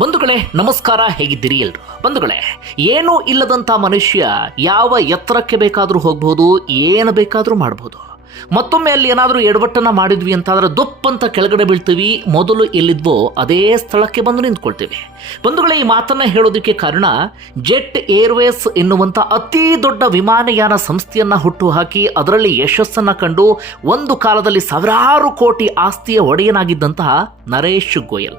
ಬಂಧುಗಳೇ, ನಮಸ್ಕಾರ, ಹೇಗಿದ್ದೀರಿ ಎಲ್ರು? ಬಂಧುಗಳೇ, ಏನೂ ಇಲ್ಲದಂಥ ಮನುಷ್ಯ ಯಾವ ಎತ್ತರಕ್ಕೆ ಬೇಕಾದರೂ ಹೋಗ್ಬೋದು, ಏನು ಬೇಕಾದರೂ ಮಾಡ್ಬೋದು. ಮತ್ತೊಮ್ಮೆ ಅಲ್ಲಿ ಏನಾದರೂ ಎಡವಟ್ಟನ್ನ ಮಾಡಿದ್ವಿ ಅಂತಂದ್ರೆ ದುಪ್ಪಂತ ಕೆಳಗಡೆ ಬೀಳ್ತೀವಿ, ಮೊದಲು ಎಲ್ಲಿದ್ವೋ ಅದೇ ಸ್ಥಳಕ್ಕೆ ಬಂದು ನಿಂತ್ಕೊಳ್ತೀವಿ. ಬಂಧುಗಳೇ, ಈ ಮಾತನ್ನು ಹೇಳೋದಕ್ಕೆ ಕಾರಣ ಜೆಟ್ ಏರ್ವೇಸ್ ಎನ್ನುವಂಥ ಅತಿ ದೊಡ್ಡ ವಿಮಾನಯಾನ ಸಂಸ್ಥೆಯನ್ನು ಹುಟ್ಟು ಹಾಕಿ ಅದರಲ್ಲಿ ಯಶಸ್ಸನ್ನು ಕಂಡು ಒಂದು ಕಾಲದಲ್ಲಿ ಸಾವಿರಾರು ಕೋಟಿ ಆಸ್ತಿಯ ಒಡೆಯನಾಗಿದ್ದಂತಹ ನರೇಶ್ ಗೋಯಲ್.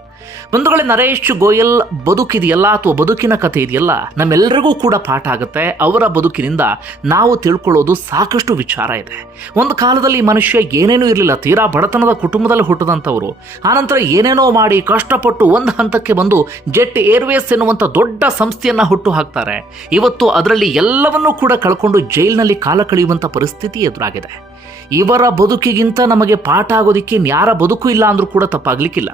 ಬಂಧುಗಳೇ, ನರೇಶ್ ಗೋಯಲ್ ಬದುಕಿದೆಯಲ್ಲ ಅಥವಾ ಬದುಕಿನ ಕಥೆ ಇದೆಯಲ್ಲ? ನಮ್ಮೆಲ್ಲರಿಗೂ ಕೂಡ ಪಾಠ ಆಗುತ್ತೆ. ಅವರ ಬದುಕಿನಿಂದ ನಾವು ತಿಳ್ಕೊಳ್ಳೋದು ಸಾಕಷ್ಟು ವಿಚಾರ ಇದೆ. ಒಂದು ಕಾಲದಲ್ಲಿ ಮನುಷ್ಯ ಏನೇನೂ ಇರಲಿಲ್ಲ. ತೀರಾ ಬಡತನದ ಕುಟುಂಬದಲ್ಲಿ ಹುಟ್ಟಿದಂಥವರು. ಆನಂತರ ಏನೇನೋ ಮಾಡಿ ಕಷ್ಟಪಟ್ಟು ಒಂದು ಹಂತಕ್ಕೆ ಬಂದು ಜೆಟ್ ಏರ್ವೇಸ್ ಎನ್ನುವಂಥ ದೊಡ್ಡ ಸಂಸ್ಥೆಯನ್ನು ಹುಟ್ಟು ಹಾಕ್ತಾರೆ. ಇವತ್ತು ಅದರಲ್ಲಿ ಎಲ್ಲವನ್ನೂ ಕೂಡ ಕಳ್ಕೊಂಡು ಜೈಲಿನಲ್ಲಿ ಕಾಲ ಕಳೆಯುವಂಥ ಪರಿಸ್ಥಿತಿ ಎದುರಾಗಿದೆ. ಇವರ ಬದುಕಿಗಿಂತ ನಮಗೆ ಪಾಠ ಆಗೋದಿಕ್ಕೆ ಇನ್ಯಾರ ಬದುಕು ಇಲ್ಲ ಅಂದರೂ ಕೂಡ ತಪ್ಪಾಗ್ಲಿಕ್ಕಿಲ್ಲ.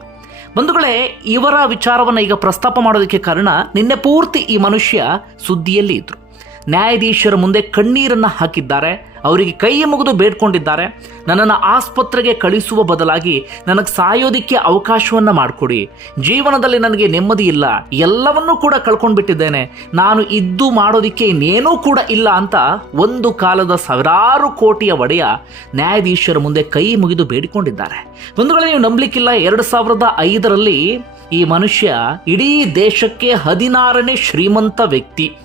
ಬಂಧುಗಳೇ ಇವರ ವಿಚಾರವನ್ನು ಈಗ ಪ್ರಸ್ತಾಪ ಮಾಡೋದಕ್ಕೆ ಕಾರಣ ನಿನ್ನೆ ಪೂರ್ತಿ ಈ ಮನುಷ್ಯ ಸುದ್ದಿಯಲ್ಲಿ ಇದ್ರು. ನ್ಯಾಯಾಧೀಶರ ಮುಂದೆ ಕಣ್ಣೀರನ್ನು ಹಾಕಿದ್ದಾರೆ. ಅವರಿಗೆ ಕೈ ಮುಗಿದು ಬೇಡ್ಕೊಂಡಿದ್ದಾರೆ. ನನ್ನನ್ನು ಆಸ್ಪತ್ರೆಗೆ ಕಳಿಸುವ ಬದಲಾಗಿ ನನಗೆ ಸಾಯೋದಿಕ್ಕೆ ಅವಕಾಶವನ್ನು ಮಾಡಿಕೊಡಿ. ಜೀವನದಲ್ಲಿ ನನಗೆ ನೆಮ್ಮದಿ ಇಲ್ಲ. ಎಲ್ಲವನ್ನೂ ಕೂಡ ಕಳ್ಕೊಂಡ್ಬಿಟ್ಟಿದ್ದೇನೆ. ನಾನು ಇದ್ದು ಮಾಡೋದಿಕ್ಕೆ ಇನ್ನೇನೂ ಕೂಡ ಇಲ್ಲ ಅಂತ ಒಂದು ಕಾಲದ ಸಾವಿರಾರು ಕೋಟಿಯ ಒಡೆಯ ನ್ಯಾಯಾಧೀಶರ ಮುಂದೆ ಕೈ ಮುಗಿದು ಬೇಡಿಕೊಂಡಿದ್ದಾರೆ. ಒಂದು ವೇಳೆ ನೀವು ನಂಬಲಿಕ್ಕಿಲ್ಲ. ಎರಡು ಸಾವಿರದ ಐದರಲ್ಲಿ ಈ ಮನುಷ್ಯ ಇಡೀ ದೇಶಕ್ಕೆ ಹದಿನಾರನೇ ಶ್ರೀಮಂತ ವ್ಯಕ್ತಿ.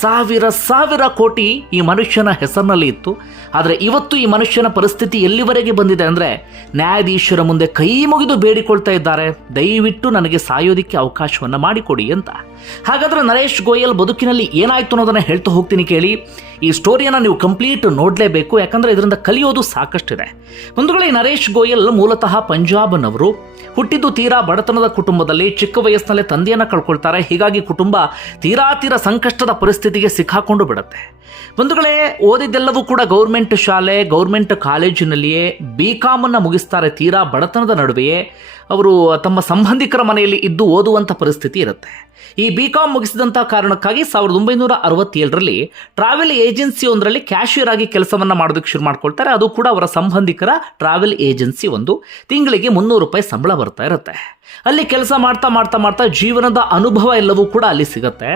ಸಾವಿರ ಸಾವಿರ ಕೋಟಿ ಈ ಮನುಷ್ಯನ ಹೆಸರಿನಲ್ಲಿ ಇತ್ತು. ಆದರೆ ಇವತ್ತು ಈ ಮನುಷ್ಯನ ಪರಿಸ್ಥಿತಿ ಎಲ್ಲಿವರೆಗೆ ಬಂದಿದೆ ಅಂದರೆ ನ್ಯಾಯಾಧೀಶರ ಮುಂದೆ ಕೈ ಮುಗಿದು ಬೇಡಿಕೊಳ್ತಾ ಇದ್ದಾರೆ. ದಯವಿಟ್ಟು ನನಗೆ ಸಾಯೋದಿಕ್ಕೆ ಅವಕಾಶವನ್ನು ಮಾಡಿಕೊಡಿ ಅಂತ. ಹಾಗಾದರೆ ನರೇಶ್ ಗೋಯಲ್ ಬದುಕಿನಲ್ಲಿ ಏನಾಯ್ತು ಅನ್ನೋದನ್ನ ಹೇಳ್ತಾ ಹೋಗ್ತೀನಿ ಕೇಳಿ. ಈ ಸ್ಟೋರಿಯನ್ನು ನೀವು ಕಂಪ್ಲೀಟ್ ನೋಡಲೇಬೇಕು, ಯಾಕಂದ್ರೆ ಇದರಿಂದ ಕಲಿಯೋದು ಸಾಕಷ್ಟಿದೆ. ಒಂದುಗಳೇ ನರೇಶ್ ಗೋಯಲ್ ಮೂಲತಃ ಪಂಜಾಬ್ನವರು. ಹುಟ್ಟಿದ್ದು ತೀರಾ ಬಡತನದ ಕುಟುಂಬದಲ್ಲಿ ಚಿಕ್ಕ ವಯಸ್ಸಿನಲ್ಲೇ ತಂದೆಯನ್ನು ಕಳ್ಕೊಳ್ತಾರೆ. ಹೀಗಾಗಿ ಕುಟುಂಬ ತೀರಾ ತೀರಾ ಸಂಕಷ್ಟದ ಪರಿಸ್ಥಿತಿಗೆ ಸಿಕ್ಕಾಕೊಂಡು ಬಿಡುತ್ತೆ. ಬಂಧುಗಳೇ, ಓದಿದ್ದೆಲ್ಲವೂ ಕೂಡ ಗೌರ್ಮೆಂಟ್ ಶಾಲೆ, ಗೌರ್ಮೆಂಟ್ ಕಾಲೇಜಿನಲ್ಲಿಯೇ ಬಿ ಕಾಮನ್ನು ಮುಗಿಸ್ತಾರೆ ತೀರಾ ಬಡತನದ ನಡುವೆಯೇ. ಅವರು ತಮ್ಮ ಸಂಬಂಧಿಕರ ಮನೆಯಲ್ಲಿ ಇದ್ದು ಓದುವಂಥ ಪರಿಸ್ಥಿತಿ ಇರುತ್ತೆ. ಈ ಬಿ ಕಾಮ್ ಮುಗಿಸಿದಂಥ ಕಾರಣಕ್ಕಾಗಿ ಸಾವಿರದ ಒಂಬೈನೂರ ಅರವತ್ತೇಳರಲ್ಲಿ ಟ್ರಾವೆಲ್ ಏಜೆನ್ಸಿ ಒಂದರಲ್ಲಿ ಕ್ಯಾಶಿಯರ್ ಆಗಿ ಕೆಲಸವನ್ನು ಮಾಡೋದಕ್ಕೆ ಶುರು ಮಾಡ್ಕೊಳ್ತಾರೆ. ಅದು ಕೂಡ ಅವರ ಸಂಬಂಧಿಕರ ಟ್ರಾವೆಲ್ ಏಜೆನ್ಸಿ ಒಂದು. ತಿಂಗಳಿಗೆ ಮುನ್ನೂರು ರೂಪಾಯಿ ಸಂಬಳ ಬರ್ತಾ ಇರುತ್ತೆ. ಅಲ್ಲಿ ಕೆಲಸ ಮಾಡ್ತಾ ಮಾಡ್ತಾ ಮಾಡ್ತಾ ಜೀವನದ ಅನುಭವ ಎಲ್ಲವೂ ಕೂಡ ಅಲ್ಲಿ ಸಿಗುತ್ತೆ.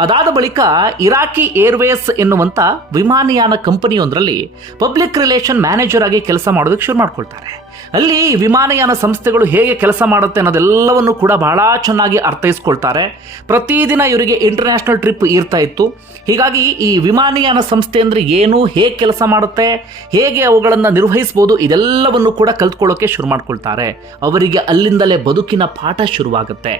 ಅದಾದ ಬಳಿಕ ಇರಾಕಿ ಏರ್ವೇಸ್ ಎನ್ನುವಂಥ ವಿಮಾನಯಾನ ಕಂಪನಿಯೊಂದರಲ್ಲಿ ಪಬ್ಲಿಕ್ ರಿಲೇಷನ್ ಮ್ಯಾನೇಜರ್ ಆಗಿ ಕೆಲಸ ಮಾಡೋದಕ್ಕೆ ಶುರು ಮಾಡ್ಕೊಳ್ತಾರೆ. ಅಲ್ಲಿ ವಿಮಾನಯಾನ ಸಂಸ್ಥೆಗಳು ಹೇಗೆ ಕೆಲಸ ಮಾಡುತ್ತೆ ಅನ್ನೋದೆಲ್ಲವನ್ನು ಕೂಡ ಬಹಳ ಚೆನ್ನಾಗಿ ಅರ್ಥೈಸ್ಕೊಳ್ತಾರೆ. ಪ್ರತಿದಿನ ಇವರಿಗೆ ಇಂಟರ್ನ್ಯಾಷನಲ್ ಟ್ರಿಪ್ ಇರ್ತಾ ಇತ್ತು. ಹೀಗಾಗಿ ಈ ವಿಮಾನಯಾನ ಸಂಸ್ಥೆ ಅಂದರೆ ಏನು, ಹೇಗೆ ಕೆಲಸ ಮಾಡುತ್ತೆ, ಹೇಗೆ ಅವುಗಳನ್ನು ನಿರ್ವಹಿಸ್ಬೋದು, ಇದೆಲ್ಲವನ್ನು ಕೂಡ ಕಲ್ತ್ಕೊಳ್ಳೋಕೆ ಶುರು ಮಾಡ್ಕೊಳ್ತಾರೆ. ಅವರಿಗೆ ಅಲ್ಲಿಂದಲೇ ಬದುಕಿನ ಪಾಠ ಶುರುವಾಗುತ್ತೆ.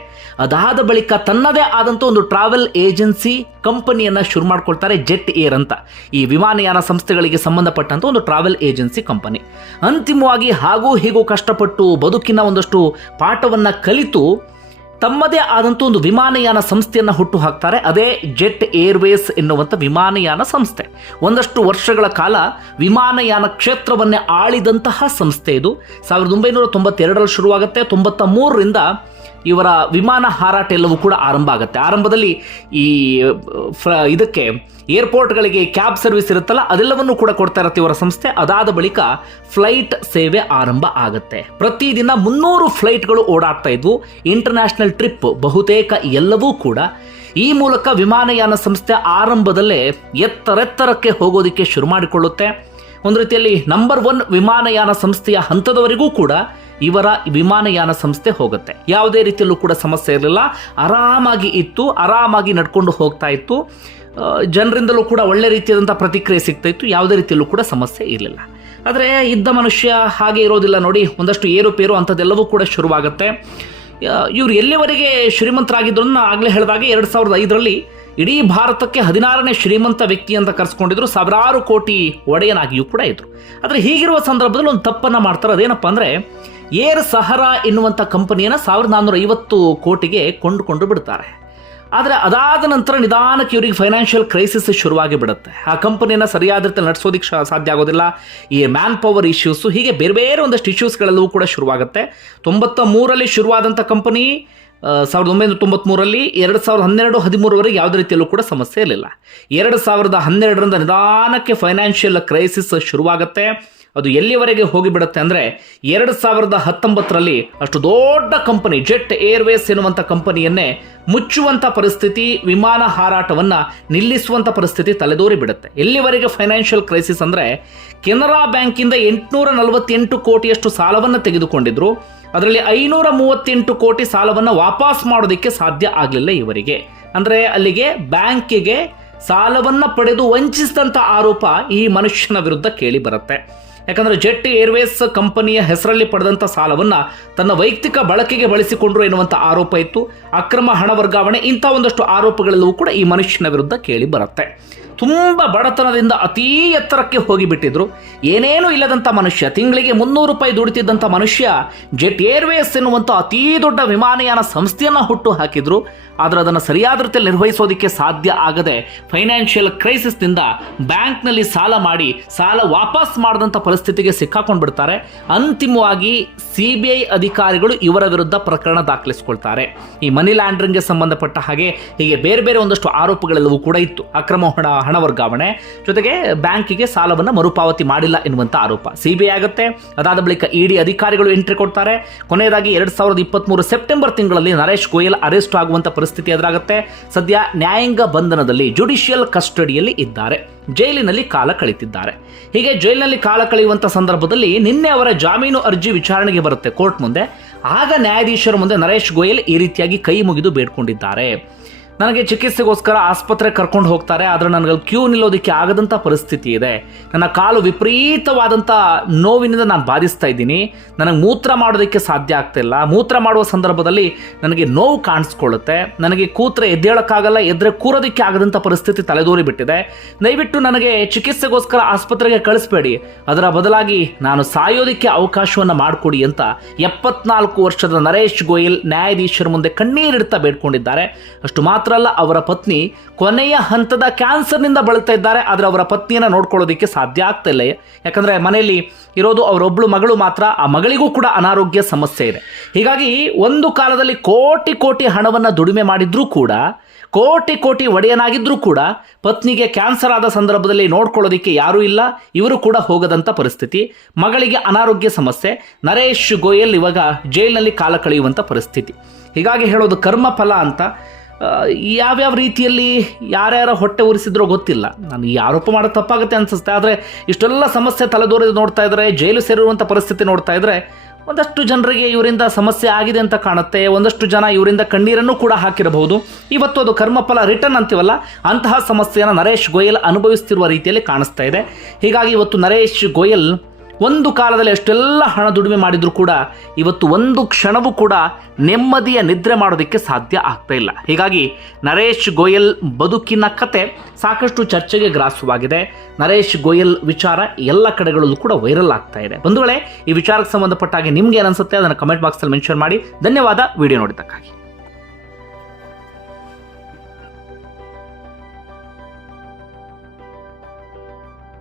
ಅದಾದ ಬಳಿಕ ತನ್ನದೇ ಆದಂಥ ಒಂದು ಟ್ರಾವೆಲ್ ಏಜೆನ್ಸಿ ಕಂಪನಿಯನ್ನು ಶುರು ಮಾಡ್ಕೊಳ್ತಾರೆ ಜೆಟ್ ಏರ್ ಅಂತ. ಈ ವಿಮಾನಯಾನ ಸಂಸ್ಥೆಗಳಿಗೆ ಸಂಬಂಧಪಟ್ಟಂಥ ಒಂದು ಟ್ರಾವೆಲ್ ಏಜೆನ್ಸಿ ಕಂಪನಿ. ಅಂತಿಮವಾಗಿ ಹಾಗೂ ಹೀಗೂ ಕಷ್ಟಪಟ್ಟು ಬದುಕಿನ ಒಂದಷ್ಟು ಪಾಠವನ್ನು ಕಲಿತು ತಮ್ಮದೇ ಆದಂಥ ಒಂದು ವಿಮಾನಯಾನ ಸಂಸ್ಥೆಯನ್ನು ಹುಟ್ಟು ಹಾಕ್ತಾರೆ ಅದೇ ಜೆಟ್ ಏರ್ವೇಸ್ ಎನ್ನುವಂಥ ವಿಮಾನಯಾನ ಸಂಸ್ಥೆ. ಒಂದಷ್ಟು ವರ್ಷಗಳ ಕಾಲ ವಿಮಾನಯಾನ ಕ್ಷೇತ್ರವನ್ನೇ ಆಳಿದಂತಹ ಸಂಸ್ಥೆ ಇದು. ಸಾವಿರದ ಒಂಬೈನೂರ ತೊಂಬತ್ತೆರಡರಲ್ಲಿ ಶುರುವಾಗುತ್ತೆ. ತೊಂಬತ್ತ ಮೂರರಿಂದ ಇವರ ವಿಮಾನ ಹಾರಾಟ ಎಲ್ಲವೂ ಕೂಡ ಆರಂಭ ಆಗುತ್ತೆ. ಆರಂಭದಲ್ಲಿ ಈ ಫ್ರ ಇದಕ್ಕೆ ಏರ್ಪೋರ್ಟ್ಗಳಿಗೆ ಕ್ಯಾಬ್ ಸರ್ವಿಸ್ ಇರುತ್ತಲ್ಲ, ಅದೆಲ್ಲವನ್ನು ಕೂಡ ಕೊಡ್ತಾ ಇರುತ್ತೆ ಇವರ ಸಂಸ್ಥೆ. ಅದಾದ ಬಳಿಕ ಫ್ಲೈಟ್ ಸೇವೆ ಆರಂಭ ಆಗುತ್ತೆ. ಪ್ರತಿದಿನ ಮುನ್ನೂರು ಫ್ಲೈಟ್ಗಳು ಓಡಾಡ್ತಾ ಇದ್ವು. ಇಂಟರ್ನ್ಯಾಷನಲ್ ಟ್ರಿಪ್ ಬಹುತೇಕ ಎಲ್ಲವೂ ಕೂಡ ಈ ಮೂಲಕ ವಿಮಾನಯಾನ ಸಂಸ್ಥೆ ಆರಂಭದಲ್ಲೇ ಎತ್ತರೆತ್ತರಕ್ಕೆ ಹೋಗೋದಕ್ಕೆ ಶುರು ಮಾಡಿಕೊಳ್ಳುತ್ತೆ. ಒಂದು ರೀತಿಯಲ್ಲಿ ನಂಬರ್ ಒನ್ ವಿಮಾನಯಾನ ಸಂಸ್ಥೆಯ ಹಂತದವರೆಗೂ ಕೂಡ ಇವರ ವಿಮಾನಯಾನ ಸಂಸ್ಥೆ ಹೋಗುತ್ತೆ. ಯಾವುದೇ ರೀತಿಯಲ್ಲೂ ಕೂಡ ಸಮಸ್ಯೆ ಇರಲಿಲ್ಲ. ಆರಾಮಾಗಿ ಇತ್ತು, ಆರಾಮಾಗಿ ನಡ್ಕೊಂಡು ಹೋಗ್ತಾ ಇತ್ತು. ಜನರಿಂದಲೂ ಕೂಡ ಒಳ್ಳೆ ರೀತಿಯಾದಂಥ ಪ್ರತಿಕ್ರಿಯೆ ಸಿಗ್ತಾ ಇತ್ತು. ಯಾವುದೇ ರೀತಿಯಲ್ಲೂ ಕೂಡ ಸಮಸ್ಯೆ ಇರಲಿಲ್ಲ. ಆದರೆ ಇದ್ದ ಮನುಷ್ಯ ಹಾಗೆ ಇರೋದಿಲ್ಲ ನೋಡಿ, ಒಂದಷ್ಟು ಏರುಪೇರು ಅಂಥದ್ದೆಲ್ಲವೂ ಕೂಡ ಶುರುವಾಗುತ್ತೆ. ಇವರು ಎಲ್ಲಿವರೆಗೆ ಶ್ರೀಮಂತರಾಗಿದ್ದರು ಆಗಲೇ ಹೇಳಿದಾಗ ಎರಡು ಸಾವಿರದ ಐದರಲ್ಲಿ ಇಡೀ ಭಾರತಕ್ಕೆ ಹದಿನಾರನೇ ಶ್ರೀಮಂತ ವ್ಯಕ್ತಿ ಅಂತ ಕರೆಸ್ಕೊಂಡಿದ್ರು, ಸಾವಿರಾರು ಕೋಟಿ ಒಡೆಯನಾಗಿಯೂ ಕೂಡ ಇದ್ರು. ಆದರೆ ಹೀಗಿರುವ ಸಂದರ್ಭದಲ್ಲಿ ಒಂದು ತಪ್ಪನ್ನು ಮಾಡ್ತಾರೆ. ಅದೇನಪ್ಪ ಅಂದರೆ, ಏರ್ ಸಹರಾ ಎನ್ನುವಂಥ ಕಂಪನಿಯನ್ನು ಸಾವಿರದ ನಾನ್ನೂರ ಐವತ್ತು ಕೋಟಿಗೆ ಕೊಂಡುಕೊಂಡು ಬಿಡ್ತಾರೆ. ಆದರೆ ಅದಾದ ನಂತರ ನಿಧಾನಕ್ಕೆ ಇವರಿಗೆ ಫೈನಾನ್ಷಿಯಲ್ ಕ್ರೈಸಿಸ್ ಶುರುವಾಗಿ ಬಿಡುತ್ತೆ. ಆ ಕಂಪನಿಯನ್ನು ಸರಿಯಾದ ರೀತಿಯಲ್ಲಿ ನಡೆಸೋದಕ್ಕೆ ಸಾಧ್ಯ ಆಗೋದಿಲ್ಲ. ಈ ಮ್ಯಾನ್ ಪವರ್ ಇಶ್ಯೂಸು ಹೀಗೆ ಬೇರೆ ಬೇರೆ ಒಂದಷ್ಟು ಇಶ್ಯೂಸ್ಗಳೆಲ್ಲವೂ ಕೂಡ ಶುರುವಾಗುತ್ತೆ. ತೊಂಬತ್ತ ಮೂರರಲ್ಲಿ ಶುರುವಾದಂಥ ಕಂಪನಿ ಸಾವಿರದ ಒಂಬೈನೂರ ತೊಂಬತ್ಮೂರರಲ್ಲಿ ಎರಡು ಸಾವಿರದ ಹನ್ನೆರಡು, ಹದಿಮೂರವರೆಗೆ ಯಾವುದೇ ರೀತಿಯಲ್ಲೂ ಕೂಡ ಸಮಸ್ಯೆ ಇರಲಿಲ್ಲ. ಎರಡು ಸಾವಿರದ ಹನ್ನೆರಡರಿಂದ ನಿಧಾನಕ್ಕೆ ಫೈನಾನ್ಷಿಯಲ್ ಕ್ರೈಸಿಸ್ ಶುರುವಾಗುತ್ತೆ. ಅದು ಎಲ್ಲಿವರೆಗೆ ಹೋಗಿಬಿಡುತ್ತೆ ಅಂದರೆ ಎರಡು ಸಾವಿರದ ಹತ್ತೊಂಬತ್ತರಲ್ಲಿ ಅಷ್ಟು ದೊಡ್ಡ ಕಂಪನಿ, ಜೆಟ್ ಏರ್ವೇಸ್ ಎನ್ನುವಂಥ ಕಂಪನಿಯನ್ನೇ ಮುಚ್ಚುವಂಥ ಪರಿಸ್ಥಿತಿ, ವಿಮಾನ ಹಾರಾಟವನ್ನು ನಿಲ್ಲಿಸುವಂಥ ಪರಿಸ್ಥಿತಿ ತಲೆದೋರಿ ಬಿಡುತ್ತೆ ಎಲ್ಲಿವರೆಗೆ ಫೈನಾನ್ಷಿಯಲ್ ಕ್ರೈಸಿಸ್ ಅಂದರೆ ಕೆನರಾ ಬ್ಯಾಂಕಿಂದ ಎಂಟುನೂರ ನಲವತ್ತೆಂಟು ಕೋಟಿಯಷ್ಟು ಸಾಲವನ್ನು ತೆಗೆದುಕೊಂಡಿದ್ರು. ಅದರಲ್ಲಿ ಐನೂರ ಮೂವತ್ತೆಂಟು ಕೋಟಿ ಸಾಲವನ್ನು ವಾಪಸ್ ಮಾಡೋದಕ್ಕೆ ಸಾಧ್ಯ ಆಗಲಿಲ್ಲ ಇವರಿಗೆ. ಅಂದರೆ ಅಲ್ಲಿಗೆ ಬ್ಯಾಂಕಿಗೆ ಸಾಲವನ್ನು ಪಡೆದು ವಂಚಿಸಿದಂಥ ಆರೋಪ ಈ ಮನುಷ್ಯನ ವಿರುದ್ಧ ಕೇಳಿ ಬರುತ್ತೆ. ಯಾಕಂದರೆ ಜೆಟ್ ಏರ್ವೇಸ್ ಕಂಪನಿಯ ಹೆಸರಲ್ಲಿ ಪಡೆದಂಥ ಸಾಲವನ್ನು ತನ್ನ ವೈಯಕ್ತಿಕ ಬಳಕೆಗೆ ಬಳಸಿಕೊಂಡ್ರು ಎನ್ನುವಂಥ ಆರೋಪ ಇತ್ತು. ಅಕ್ರಮ ಹಣ ವರ್ಗಾವಣೆ ಇಂಥ ಒಂದಷ್ಟು ಆರೋಪಗಳೆಲ್ಲವೂ ಕೂಡ ಈ ಮನುಷ್ಯನ ವಿರುದ್ಧ ಕೇಳಿ ಬರುತ್ತೆ. ತುಂಬ ಬಡತನದಿಂದ ಅತೀ ಎತ್ತರಕ್ಕೆ ಹೋಗಿಬಿಟ್ಟಿದ್ರು. ಏನೇನೂ ಇಲ್ಲದಂಥ ಮನುಷ್ಯ, ತಿಂಗಳಿಗೆ ಮುನ್ನೂರು ರೂಪಾಯಿ ದುಡಿತಿದ್ದಂಥ ಮನುಷ್ಯ, ಜೆಟ್ ಏರ್ವೇಸ್ ಎನ್ನುವಂಥ ಅತೀ ದೊಡ್ಡ ವಿಮಾನಯಾನ ಸಂಸ್ಥೆಯನ್ನು ಹುಟ್ಟು ಹಾಕಿದ್ರು. ಆದರೆ ಅದನ್ನು ಸರಿಯಾದ ರೀತಿಯಲ್ಲಿ ನಿರ್ವಹಿಸೋದಕ್ಕೆ ಸಾಧ್ಯ ಆಗದೆ ಫೈನಾನ್ಷಿಯಲ್ ಕ್ರೈಸಿಸ್ನಿಂದ ಬ್ಯಾಂಕ್ನಲ್ಲಿ ಸಾಲ ಮಾಡಿ ಸಾಲ ವಾಪಸ್ ಮಾಡಿದಂಥ ಪರಿಸ್ಥಿತಿಗೆ ಸಿಕ್ಕಾಕೊಂಡು ಬಿಡ್ತಾರೆ ಅಂತಿಮವಾಗಿ ಸಿ ಬಿ ಐ ಅಧಿಕಾರಿಗಳು ಇವರ ವಿರುದ್ಧ ಪ್ರಕರಣ ದಾಖಲಿಸಿಕೊಳ್ತಾರೆ. ಈ ಮನಿ ಲ್ಯಾಂಡ್ರಿಂಗ್ಗೆ ಸಂಬಂಧಪಟ್ಟ ಹಾಗೆ ಹೀಗೆ ಬೇರೆ ಬೇರೆ ಒಂದಷ್ಟು ಆರೋಪಗಳೆಲ್ಲವೂ ಕೂಡ ಇತ್ತು. ಅಕ್ರಮ ಹಣ ಹಣ ವರ್ಗಾವಣೆ ಜೊತೆಗೆ ಬ್ಯಾಂಕಿಗೆ ಸಾಲವನ್ನು ಮರುಪಾವತಿ ಮಾಡಿಲ್ಲ ಎನ್ನುವಂಥ ಆರೋಪ. ಸಿಬಿಐ ಆಗುತ್ತೆ. ಅದಾದ ಬಳಿಕ ಇಡಿ ಅಧಿಕಾರಿಗಳು ಎಂಟ್ರಿ ಕೊಡ್ತಾರೆ. ಕೊನೆಯದಾಗಿ ಎರಡು ಸಾವಿರದ ಇಪ್ಪತ್ತ್ಮೂರು ಸೆಪ್ಟೆಂಬರ್ ತಿಂಗಳಲ್ಲಿ ನರೇಶ್ ಗೋಯಲ್ ಅರೆಸ್ಟ್ ಆಗುವಂಥ ಪರಿಸ್ಥಿತಿ ಎದುರಾಗುತ್ತೆ. ಸದ್ಯ ನ್ಯಾಯಾಂಗ ಬಂಧನದಲ್ಲಿ ಜುಡಿಷಿಯಲ್ ಕಸ್ಟಡಿಯಲ್ಲಿ ಇದ್ದಾರೆ. ಜೈಲಿನಲ್ಲಿ ಕಾಲ ಕಳೀತಿದ್ದಾರೆ ಹೀಗೆ ಜೈಲಿನಲ್ಲಿ ಕಾಲ ಕಳೆಯುವಂಥ ಸಂದರ್ಭದಲ್ಲಿ ನಿನ್ನೆ ಅವರ ಜಾಮೀನು ಅರ್ಜಿ ವಿಚಾರಣೆಗೆ ಬರುತ್ತೆ ಕೋರ್ಟ್ ಮುಂದೆ. ಆಗ ನ್ಯಾಯಾಧೀಶರ ಮುಂದೆ ನರೇಶ್ ಗೋಯಲ್ ಈ ರೀತಿಯಾಗಿ ಕೈ ಮುಗಿದು ಬೇಡ್ಕೊಂಡಿದ್ದಾರೆ. ನನಗೆ ಚಿಕಿತ್ಸೆಗೋಸ್ಕರ ಆಸ್ಪತ್ರೆ ಕರ್ಕೊಂಡು ಹೋಗ್ತಾರೆ, ಆದರೆ ನನಗೆ ಕ್ಯೂ ನಿಲ್ಲೋದಕ್ಕೆ ಆಗದಂಥ ಪರಿಸ್ಥಿತಿ ಇದೆ. ನನ್ನ ಕಾಲು ವಿಪರೀತವಾದಂಥ ನೋವಿನಿಂದ ನಾನು ಬಾಧಿಸ್ತಾ ಇದ್ದೀನಿ. ನನಗೆ ಮೂತ್ರ ಮಾಡೋದಕ್ಕೆ ಸಾಧ್ಯ ಆಗ್ತಿಲ್ಲ ಮೂತ್ರ ಮಾಡುವ ಸಂದರ್ಭದಲ್ಲಿ ನನಗೆ ನೋವು ಕಾಣಿಸ್ಕೊಳ್ಳುತ್ತೆ. ನನಗೆ ಕೂತ್ರೆ ಎದ್ದೇಳೋಕ್ಕಾಗಲ್ಲ, ಎದ್ರೆ ಕೂರೋದಕ್ಕೆ ಆಗದಂಥ ಪರಿಸ್ಥಿತಿ ತಲೆದೋರಿ ಬಿಟ್ಟಿದೆ. ದಯವಿಟ್ಟು ನನಗೆ ಚಿಕಿತ್ಸೆಗೋಸ್ಕರ ಆಸ್ಪತ್ರೆಗೆ ಕಳಿಸ್ಬೇಡಿ. ಅದರ ಬದಲಾಗಿ ನಾನು ಸಾಯೋದಕ್ಕೆ ಅವಕಾಶವನ್ನು ಮಾಡಿಕೊಡಿ ಅಂತ ಎಪ್ಪತ್ನಾಲ್ಕು ವರ್ಷದ ನರೇಶ್ ಗೋಯಲ್ ನ್ಯಾಯಾಧೀಶರ ಮುಂದೆ ಕಣ್ಣೀರಿಡ್ತಾ ಬೇಡ್ಕೊಂಡಿದ್ದಾರೆ. ಅಷ್ಟು ಮಾತ್ರ ಅಲ್ಲ, ಅವರ ಪತ್ನಿ ಕೊನೆಯ ಹಂತದ ಕ್ಯಾನ್ಸರ್ನಿಂದ ಬಳಲ್ತಾ ಇದ್ದಾರೆ. ಆದರೆ ಅವರ ಪತ್ನಿಯನ್ನು ನೋಡ್ಕೊಳ್ಳೋದಕ್ಕೆ ಸಾಧ್ಯ ಆಗ್ತಾ ಇಲ್ಲ. ಯಾಕಂದರೆ ಮನೆಯಲ್ಲಿ ಇರೋದು ಅವರೊಬ್ಬಳು ಮಗಳು ಮಾತ್ರ, ಆ ಮಗಳಿಗೂ ಕೂಡ ಅನಾರೋಗ್ಯ ಸಮಸ್ಯೆ ಇದೆ. ಹೀಗಾಗಿ ಒಂದು ಕಾಲದಲ್ಲಿ ಕೋಟಿ ಕೋಟಿ ಹಣವನ್ನು ದುಡಿಮೆ ಮಾಡಿದ್ರೂ ಕೂಡ, ಕೋಟಿ ಕೋಟಿ ಒಡೆಯನಾಗಿದ್ದರೂ ಕೂಡ ಪತ್ನಿಗೆ ಕ್ಯಾನ್ಸರ್ ಆದ ಸಂದರ್ಭದಲ್ಲಿ ನೋಡ್ಕೊಳ್ಳೋದಕ್ಕೆ ಯಾರೂ ಇಲ್ಲ. ಇವರು ಕೂಡ ಹೋಗದಂಥ ಪರಿಸ್ಥಿತಿ. ಮಗಳಿಗೆ ಅನಾರೋಗ್ಯ ಸಮಸ್ಯೆ. ನರೇಶ್ ಗೋಯಲ್ ಇವಾಗ ಜೈಲಿನಲ್ಲಿ ಕಾಲ ಕಳೆಯುವಂಥ ಪರಿಸ್ಥಿತಿ. ಹೀಗಾಗಿ ಹೇಳೋದು ಕರ್ಮಫಲ ಅಂತ. ಯಾವ್ಯಾವ ರೀತಿಯಲ್ಲಿ ಯಾರ್ಯಾರ ಹೊಟ್ಟೆ ಉರಿಸಿದ್ರೋ ಗೊತ್ತಿಲ್ಲ. ನಾನು ಈ ಆರೋಪ ಮಾಡೋದು ತಪ್ಪಾಗುತ್ತೆ ಅನ್ಸುತ್ತೆ. ಆದರೆ ಇಷ್ಟೆಲ್ಲ ಸಮಸ್ಯೆ ತಲೆದೋರಿದು ನೋಡ್ತಾ ಇದ್ರೆ, ಜೈಲು ಸೇರಿರುವಂಥ ಪರಿಸ್ಥಿತಿ ನೋಡ್ತಾ ಇದ್ರೆ, ಒಂದಷ್ಟು ಜನರಿಗೆ ಇವರಿಂದ ಸಮಸ್ಯೆ ಆಗಿದೆ ಅಂತ ಕಾಣುತ್ತೆ. ಒಂದಷ್ಟು ಜನ ಇವರಿಂದ ಕಣ್ಣೀರನ್ನು ಕೂಡ ಹಾಕಿರಬಹುದು. ಇವತ್ತು ಅದು ಕರ್ಮಫಲ ರಿಟರ್ನ್ ಅಂತೀವಲ್ಲ, ಅಂತಹ ಸಮಸ್ಯೆಯನ್ನು ನರೇಶ್ ಗೋಯಲ್ ಅನುಭವಿಸ್ತಿರುವ ರೀತಿಯಲ್ಲಿ ಕಾಣಿಸ್ತಾ ಇದೆ. ಹೀಗಾಗಿ ಇವತ್ತು ನರೇಶ್ ಗೋಯಲ್ ಒಂದು ಕಾಲದಲ್ಲಿ ಅಷ್ಟೆಲ್ಲ ಹಣ ದುಡಿಮೆ ಮಾಡಿದರೂ ಕೂಡ ಇವತ್ತು ಒಂದು ಕ್ಷಣವೂ ಕೂಡ ನೆಮ್ಮದಿಯ ನಿದ್ರೆ ಮಾಡೋದಕ್ಕೆ ಸಾಧ್ಯ ಆಗ್ತಾ ಇಲ್ಲ. ಹೀಗಾಗಿ ನರೇಶ್ ಗೋಯಲ್ ಬದುಕಿನ ಕತೆ ಸಾಕಷ್ಟು ಚರ್ಚೆಗೆ ಗ್ರಾಸವಾಗಿದೆ. ನರೇಶ್ ಗೋಯಲ್ ವಿಚಾರ ಎಲ್ಲ ಕಡೆಗಳಲ್ಲೂ ಕೂಡ ವೈರಲ್ ಆಗ್ತಾ ಇದೆ. ಬಂಧುಗಳೇ, ಈ ವಿಚಾರಕ್ಕೆ ಸಂಬಂಧಪಟ್ಟ ಹಾಗೆ ನಿಮ್ಗೆ ಏನನ್ಸುತ್ತೆ ಅದನ್ನು ಕಮೆಂಟ್ ಬಾಕ್ಸಲ್ಲಿ ಮೆನ್ಷನ್ ಮಾಡಿ. ಧನ್ಯವಾದ, ವಿಡಿಯೋ ನೋಡಿದ್ದಕ್ಕಾಗಿ.